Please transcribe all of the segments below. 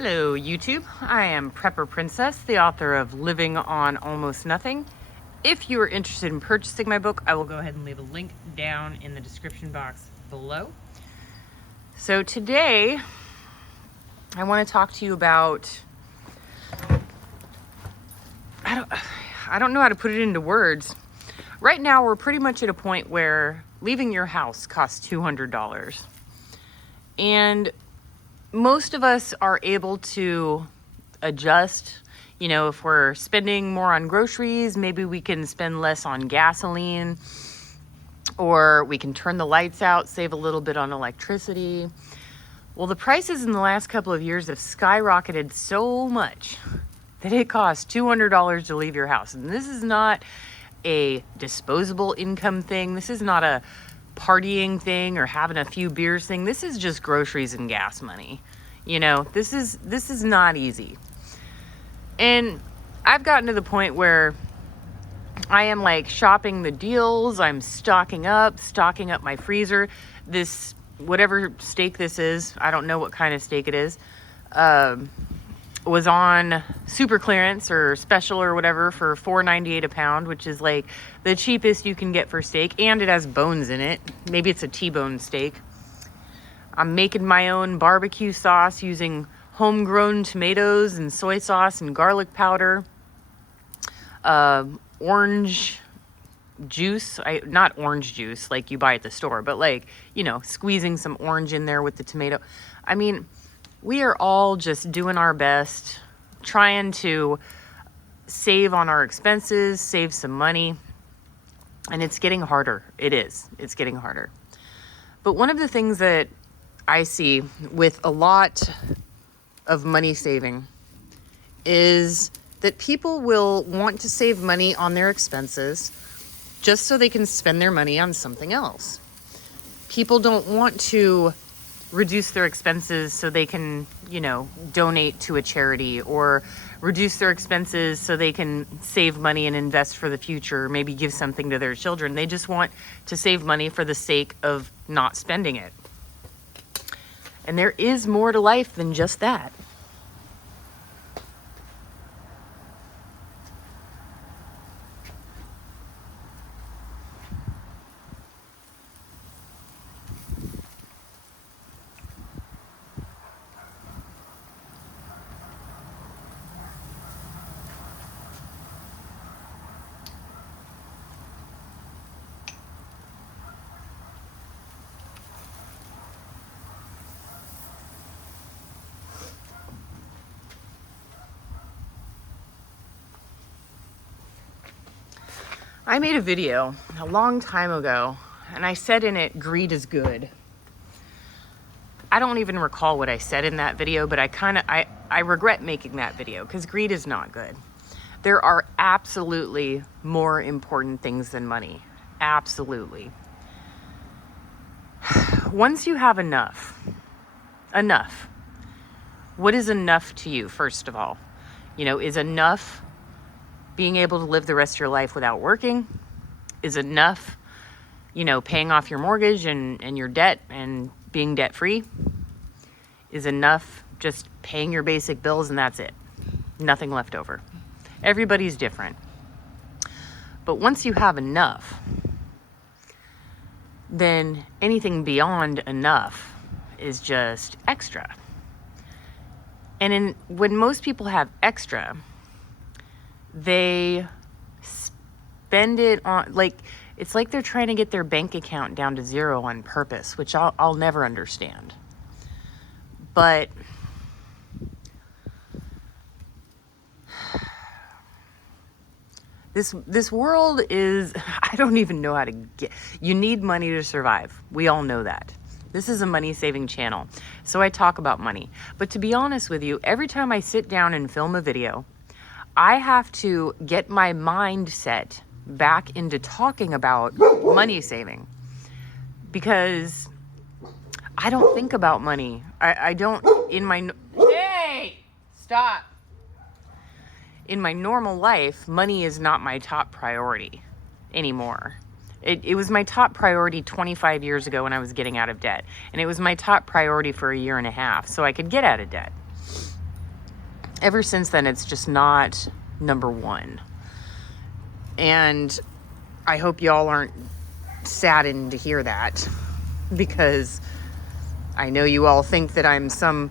Hello YouTube, I am Prepper Princess, the author of Living on Almost Nothing. If you are interested in purchasing my book, I will go ahead and leave a link down in the description box below. So today, I want to talk to you about, I don't know how to put it into words. Right now, we're pretty much at a point where leaving your house costs $200. And most of us are able to adjust. You know, if we're spending more on groceries, maybe we can spend less on gasoline, or we can turn the lights out, save a little bit on electricity. Well, the prices in the last couple of years have skyrocketed so much that it costs $200 to leave your house. And this is not a disposable income thing. This is not a partying thing or having a few beers thing. This is just groceries and gas money. You know, this is not easy. And I've gotten to the point where I am like shopping the deals. I'm stocking up my freezer. This, whatever steak this is, I don't know what kind of steak it is, was on super clearance or special or whatever for $4.98 a pound, which is like the cheapest you can get for steak, and it has bones in it. Maybe it's a T-bone steak. I'm making my own barbecue sauce using homegrown tomatoes and soy sauce and garlic powder. Orange juice, not orange juice like you buy at the store, but like, you know, squeezing some orange in there with the tomato. I mean, we are all just doing our best, trying to save on our expenses, save some money, and it's getting harder. It's getting harder. But one of the things that I see with a lot of money saving is that people will want to save money on their expenses just so they can spend their money on something else. People don't want to reduce their expenses so they can, you know, donate to a charity, or reduce their expenses so they can save money and invest for the future, maybe give something to their children. They just want to save money for the sake of not spending it. And there is more to life than just that. I made a video a long time ago, and I said in it, greed is good. I don't even recall what I said in that video, but I regret making that video because greed is not good. There are absolutely more important things than money. Absolutely. Once you have enough, what is enough to you, first of all? You know, is enough being able to live the rest of your life without working? Is enough, you know, paying off your mortgage and your debt and being debt free? Is enough just paying your basic bills and that's it? Nothing left over. Everybody's different. But once you have enough, then anything beyond enough is just extra. And when most people have extra, they spend it on, like, it's like they're trying to get their bank account down to zero on purpose, which I'll never understand. But this world is, I don't even know how to get, you need money to survive. We all know that. This is a money saving channel. So I talk about money. But to be honest with you, every time I sit down and film a video, I have to get my mindset back into talking about money saving, because I don't think about money. I don't in my, hey, stop. In my normal life, money is not my top priority anymore. It was my top priority 25 years ago when I was getting out of debt. And it was my top priority for a year and a half so I could get out of debt. ever since then, it's just not number one. And I hope y'all aren't saddened to hear that, because I know you all think that I'm some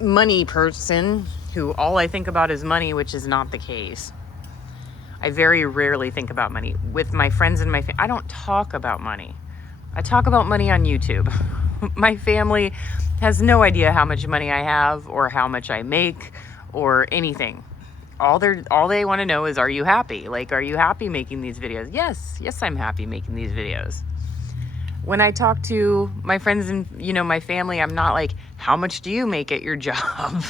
money person who all I think about is money, which is not the case. I very rarely think about money. With my friends and my family, I don't talk about money. I talk about money on YouTube. My family has no idea how much money I have or how much I make or anything. All they want to know is, are you happy? Like, are you happy making these videos? Yes, I'm happy making these videos. When I talk to my friends and, my family, I'm not like, how much do you make at your job?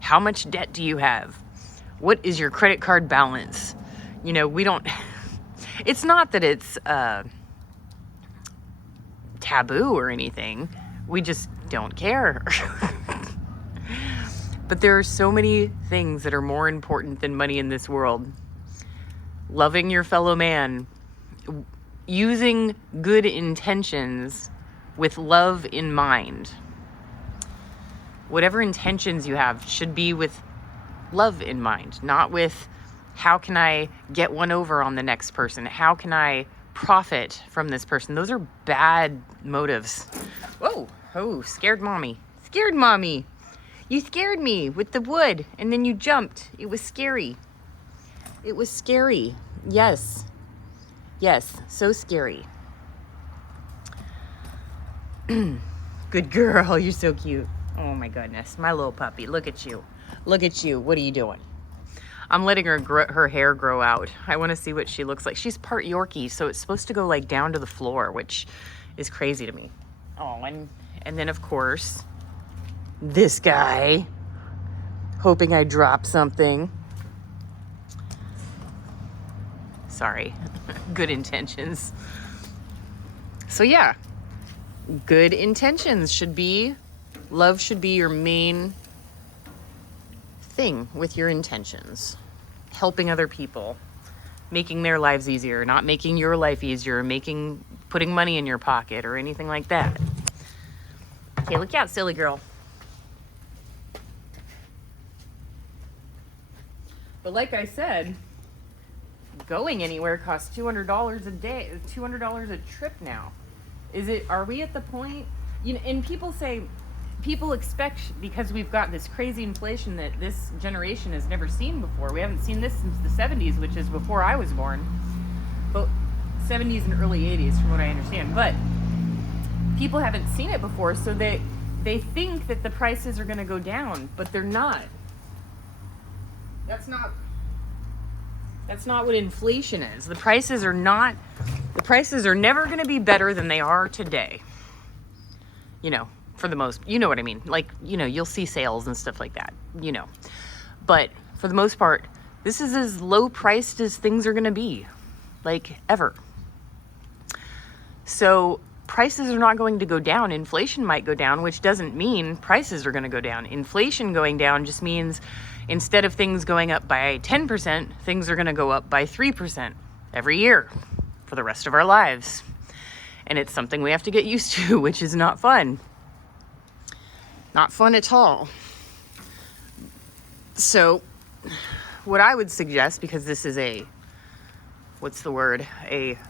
How much debt do you have? What is your credit card balance? We don't, it's not that it's taboo or anything. We just don't care. But there are so many things that are more important than money in this world. Loving your fellow man, using good intentions with love in mind. Whatever intentions you have should be with love in mind, not with how can I get one over on the next person? How can I profit from this person? Those are bad motives. Whoa, oh, scared mommy. Scared mommy. You scared me with the wood and then you jumped. It was scary. It was scary. Yes, so scary. Good girl, you're so cute. Oh my goodness, my little puppy. Look at you. Look at you. What are you doing? I'm letting her hair grow out. I want to see what she looks like. She's part Yorkie, so it's supposed to go like down to the floor, which is crazy to me. Oh, and then of course, this guy, hoping I drop something. Sorry, good intentions. So yeah, good intentions love should be your main thing with your intentions. Helping other people, making their lives easier, not making your life easier, putting money in your pocket or anything like that. Okay, look out, silly girl. But like I said, going anywhere costs $200 a day, $200 a trip now. Are we at the point, and people expect, because we've got this crazy inflation that this generation has never seen before. We haven't seen this since the 70s, which is before I was born. But 70s and early 80s from what I understand. But people haven't seen it before, so they think that the prices are going to go down, but they're not. That's not what inflation is. The prices are never going to be better than they are today. For the most, you know what I mean? Like, you'll see sales and stuff like that, But for the most part, this is as low priced as things are going to be, like, ever. So prices are not going to go down. Inflation might go down, which doesn't mean prices are going to go down. Inflation going down just means instead of things going up by 10%, things are going to go up by 3% every year for the rest of our lives. And it's something we have to get used to, which is not fun. Not fun at all. So what I would suggest, because this is a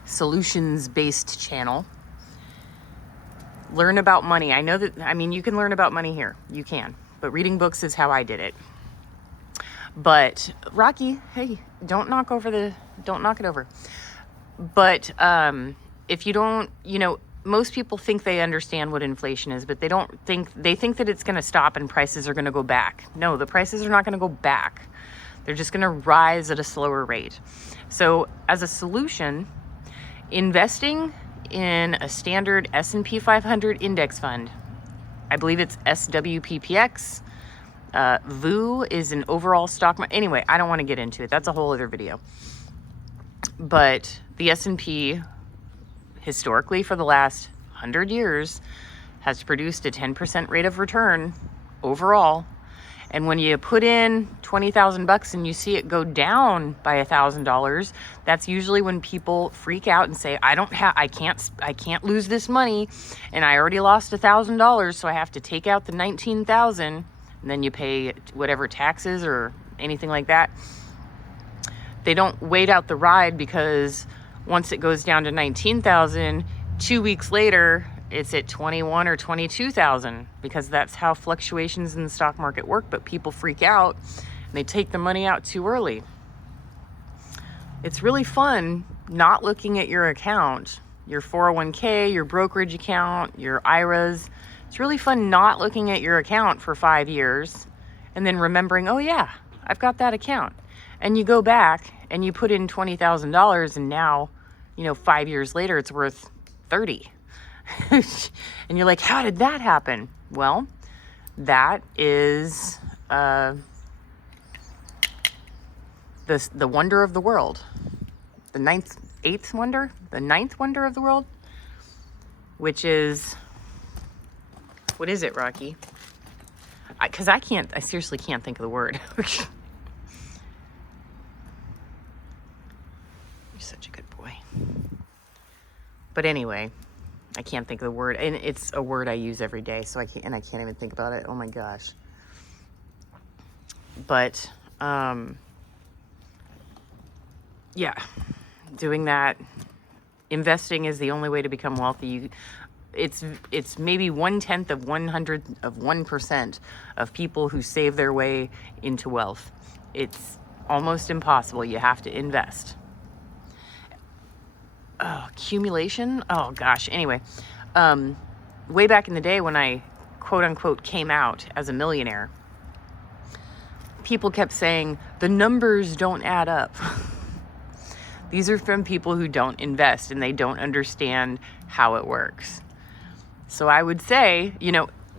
solutions-based channel, learn about money. You can learn about money here. You can. But reading books is how I did it. But Rocky, hey, don't knock it over. But if you don't, most people think they understand what inflation is, but they think that it's going to stop and prices are going to go back. No, the prices are not going to go back. They're just going to rise at a slower rate. So as a solution, investing in a standard S&P 500 index fund, I believe it's SWPPX. VOO is an overall stock market. Anyway, I don't want to get into it. That's a whole other video. But the S&P, historically for the last 100 years, has produced a 10% rate of return overall. And when you put in $20,000 and you see it go down by $1,000, that's usually when people freak out and say, I can't lose this money, and I already lost $1,000, so I have to take out the $19,000. and then you pay whatever taxes or anything like that. They don't wait out the ride, because once it goes down to 19,000, 2 weeks later, it's at 21 or 22,000, because that's how fluctuations in the stock market work. But people freak out and they take the money out too early. It's really fun not looking at your account, your 401k, your brokerage account, your IRAs. It's really fun not looking at your account for 5 years and then remembering, oh yeah, I've got that account. And you go back and you put in $20,000, and now, 5 years later, it's worth 30. And you're like, how did that happen? Well, that is the wonder of the world. The ninth wonder of the world, which is, what is it, Rocky? Because I seriously can't think of the word. You're such a good boy. But anyway, I can't think of the word, and it's a word I use every day, so I can't even think about it. Oh my gosh. But yeah, doing that, investing is the only way to become wealthy. It's maybe 1/10 of 1% of people who save their way into wealth. It's almost impossible. You have to invest. Oh, accumulation. Oh gosh. Anyway, way back in the day when I quote unquote came out as a millionaire, people kept saying the numbers don't add up. These are from people who don't invest and they don't understand how it works. So I would say,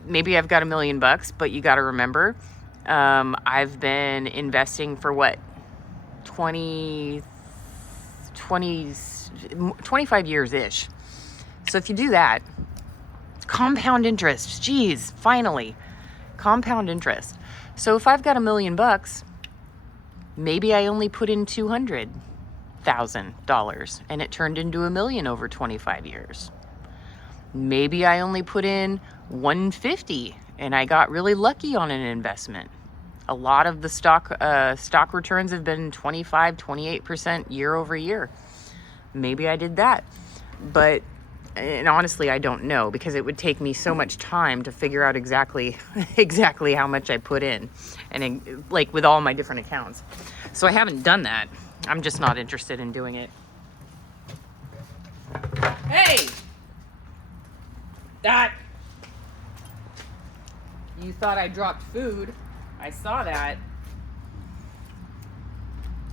maybe I've got $1 million, but you got to remember, I've been investing for 25 years-ish. So if you do that, compound interest, geez, finally, compound interest. So if I've got $1 million, maybe I only put in $200,000 and it turned into $1 million over 25 years. Maybe I only put in $150 and I got really lucky on an investment. A lot of the stock returns have been 25, 28% year over year. Maybe I did that. And honestly, I don't know, because it would take me so much time to figure out exactly how much I put in, and like with all my different accounts. So I haven't done that. I'm just not interested in doing it. Hey! You thought I dropped food. I saw that.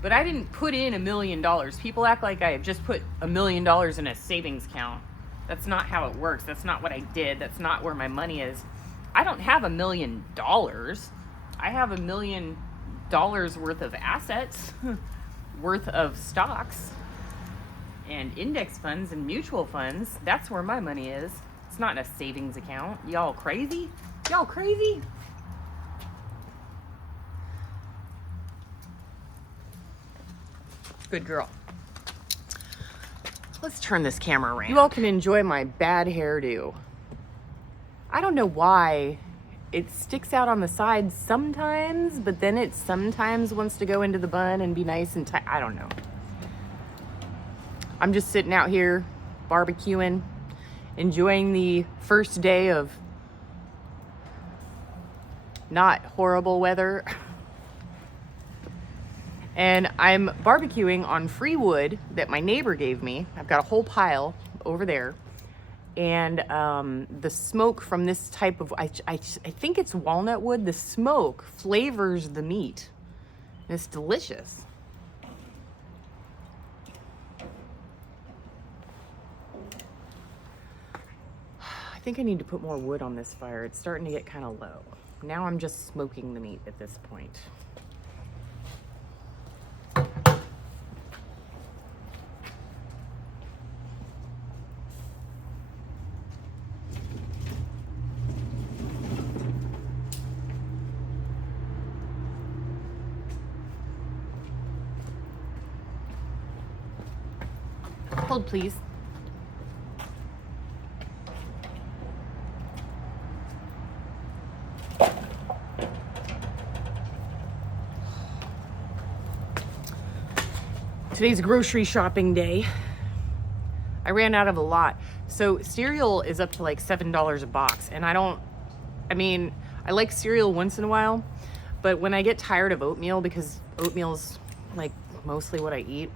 But I didn't put in $1 million. People act like I just put $1 million in a savings account. That's not how it works. That's not what I did. That's not where my money is. I don't have $1 million. I have $1 million worth of assets, worth of stocks and index funds and mutual funds. That's where my money is. It's not in a savings account. Y'all crazy? Y'all crazy? Good girl. Let's turn this camera around. You all can enjoy my bad hairdo. I don't know why it sticks out on the sides sometimes, but then it sometimes wants to go into the bun and be nice and tight. I don't know. I'm just sitting out here barbecuing, enjoying the first day of not horrible weather. And I'm barbecuing on free wood that my neighbor gave me. I've got a whole pile over there. And the smoke from this type of, I think it's walnut wood, the smoke flavors the meat. And it's delicious. I think I need to put more wood on this fire. It's starting to get kind of low. Now I'm just smoking the meat at this point. Hold, please. Today's grocery shopping day. I ran out of a lot. So cereal is up to like $7 a box. And I mean, I like cereal once in a while, but when I get tired of oatmeal, because oatmeal's like mostly what I eat,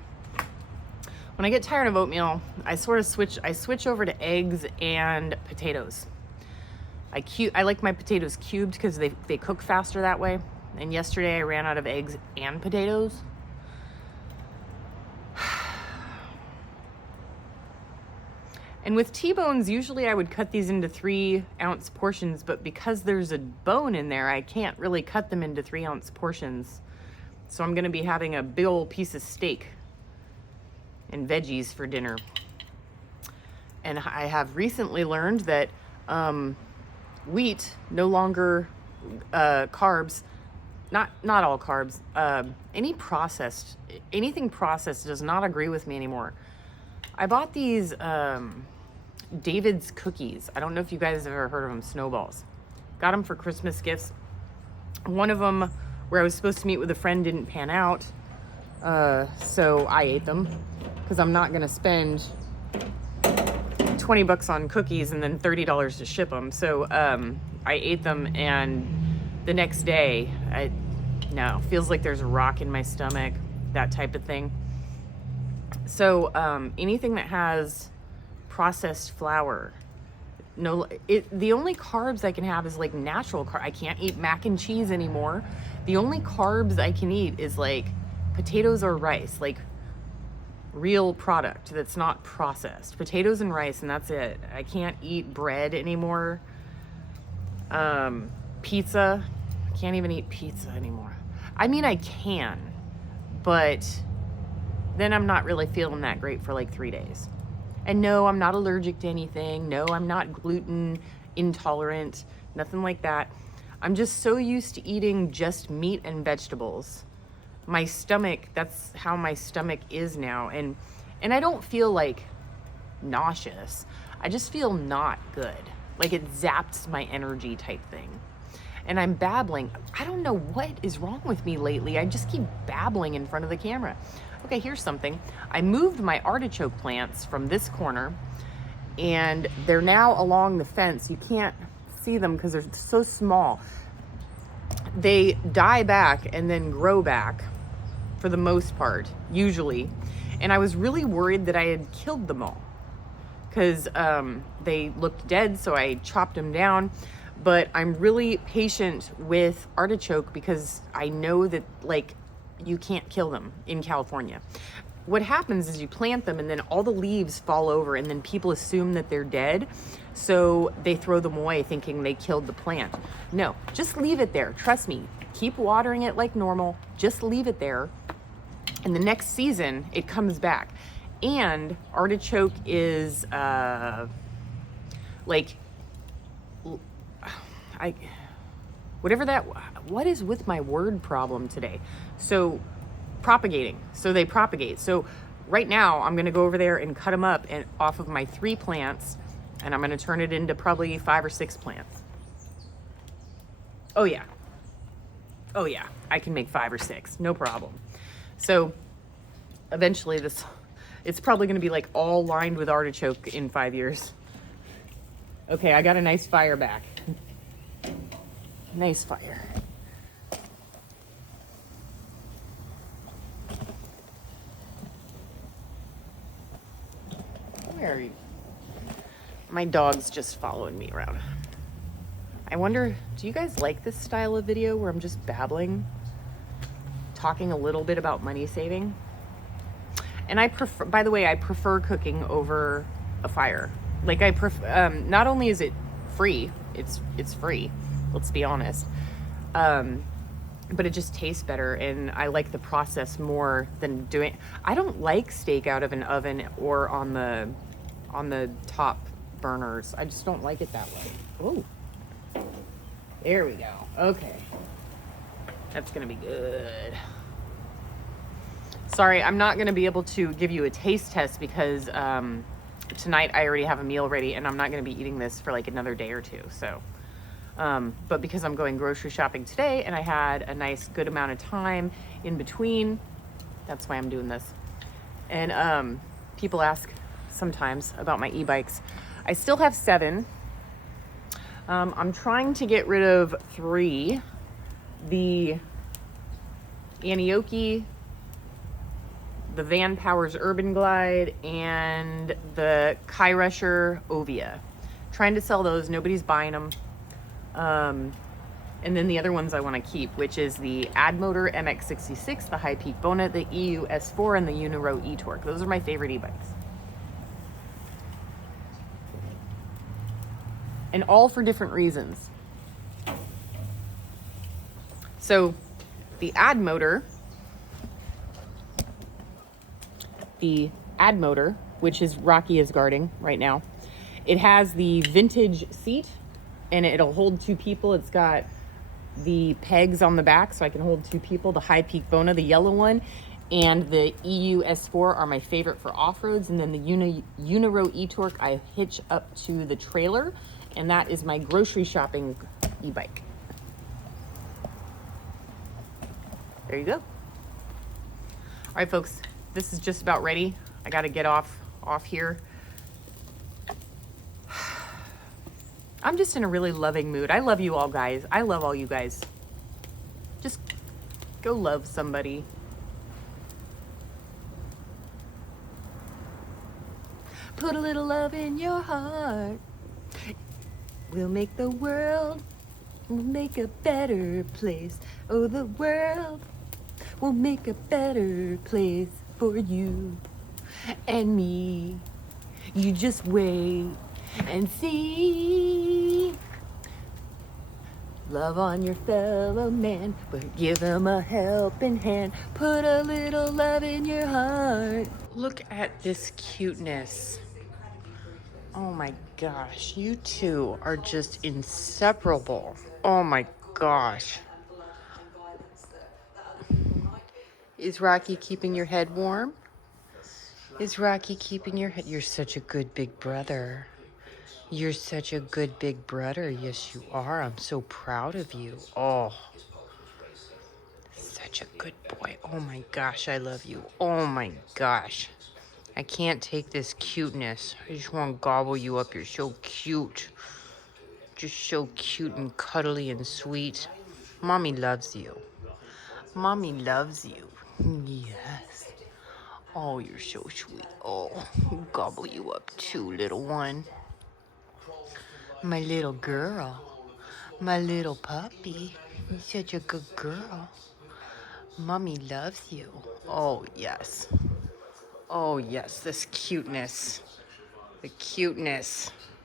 when I get tired of oatmeal, I switch over to eggs and potatoes. I like my potatoes cubed because they cook faster that way. And yesterday I ran out of eggs and potatoes. And with T-bones, usually I would cut these into 3-ounce portions, but because there's a bone in there, I can't really cut them into 3-ounce portions. So I'm gonna be having a big old piece of steak and veggies for dinner. And I have recently learned that wheat, no longer carbs, not all carbs, anything processed does not agree with me anymore. I bought these David's cookies. I don't know if you guys have ever heard of them, snowballs. Got them for Christmas gifts. One of them, where I was supposed to meet with a friend, didn't pan out. So I ate them because I'm not going to spend $20 on cookies and then $30 to ship them. So I ate them, and the next day, feels like there's a rock in my stomach, that type of thing. So anything that has processed flour, the only carbs I can have is like natural carbs. I can't eat mac and cheese anymore. The only carbs I can eat is like potatoes or rice, like real product that's not processed. Potatoes and rice, and that's it. I can't eat bread anymore. Pizza, I can't even eat pizza anymore. I mean, I can, but then I'm not really feeling that great for like 3 days. And no, I'm not allergic to anything. No, I'm not gluten intolerant, nothing like that. I'm just so used to eating just meat and vegetables. My stomach, that's how my stomach is now. And I don't feel like nauseous. I just feel not good. Like it zaps my energy type thing. And I'm babbling. I don't know what is wrong with me lately. I just keep babbling in front of the camera. Okay, here's something. I moved my artichoke plants from this corner, and they're now along the fence. You can't see them because they're so small. They die back and then grow back for the most part, usually. And I was really worried that I had killed them all because they looked dead, so I chopped them down. But I'm really patient with artichoke because I know that, like, you can't kill them in California. What happens is you plant them and then all the leaves fall over, and then people assume that they're dead. So they throw them away thinking they killed the plant. No, just leave it there. Trust me. Keep watering it like normal. Just leave it there. And the next season it comes back. And artichoke is what is with my word problem today? So propagating. So they propagate. So right now I'm going to go over there and cut them up and off of my 3 plants, and I'm going to turn it into probably 5 or 6 plants. Oh yeah. I can make 5 or 6. No problem. So eventually it's probably going to be like all lined with artichoke in 5 years. Okay, I got a nice fire back. Nice fire. Where are you? My dog's just following me around. I wonder, do you guys like this style of video where I'm just babbling, talking a little bit about money saving? And I prefer, by the way, I prefer cooking over a fire. Like I prefer, not only is it free, it's free, let's be honest. But it just tastes better, and I like the process more than doing. I don't like steak out of an oven or on the top burners. I just don't like it that way. Oh, there we go. Okay, that's gonna be good. Sorry, I'm not gonna be able to give you a taste test because tonight I already have a meal ready, and I'm not gonna be eating this for like another day or two. So. But because I'm going grocery shopping today and I had a nice good amount of time in between, that's why I'm doing this. And people ask sometimes about my e-bikes. I still have 7. I'm trying to get rid of 3. The Anioki, the Van Powers Urban Glide, and the Kai Rusher Ovia. Trying to sell those. Nobody's buying them. And then the other ones I want to keep, which is the Ad Motor MX66, the High Peak Bona, the EU S4, and the Uniro E-Torque. Those are my favorite e-bikes. And all for different reasons. So the Ad Motor, which is Rocky is guarding right now, it has the vintage seat and it'll hold 2 people. It's got the pegs on the back so I can hold 2 people. The High Peak Bona, the yellow one, and the EU S4 are my favorite for off-roads. And then the Uniro E-Torque I hitch up to the trailer, and that is my grocery shopping e-bike. There you go. All right, folks, this is just about ready. I got to get off here. I'm just in a really loving mood. I love you all, guys. I love all you guys. Just go love somebody. Put a little love in your heart. We'll make the world, we'll make a better place. Oh, the world will make a better place for you and me. You just wait and see. Love on your fellow man, but give him a helping hand. Put a little love in your heart. Look at this cuteness. Oh my gosh, you two are just inseparable. Oh my gosh. Is Rocky keeping your head warm? Is Rocky keeping your head? You're such a good big brother. You're such a good big brother. Yes, you are. I'm so proud of you. Oh, such a good boy. Oh my gosh, I love you. Oh my gosh. I can't take this cuteness. I just want to gobble you up. You're so cute. Just so cute and cuddly and sweet. Mommy loves you. Mommy loves you. Yes. Oh, you're so sweet. Oh, gobble you up too, little one. My little girl. My little puppy. You're such a good girl. Mommy loves you. Oh, yes. Oh, yes, this cuteness. The cuteness.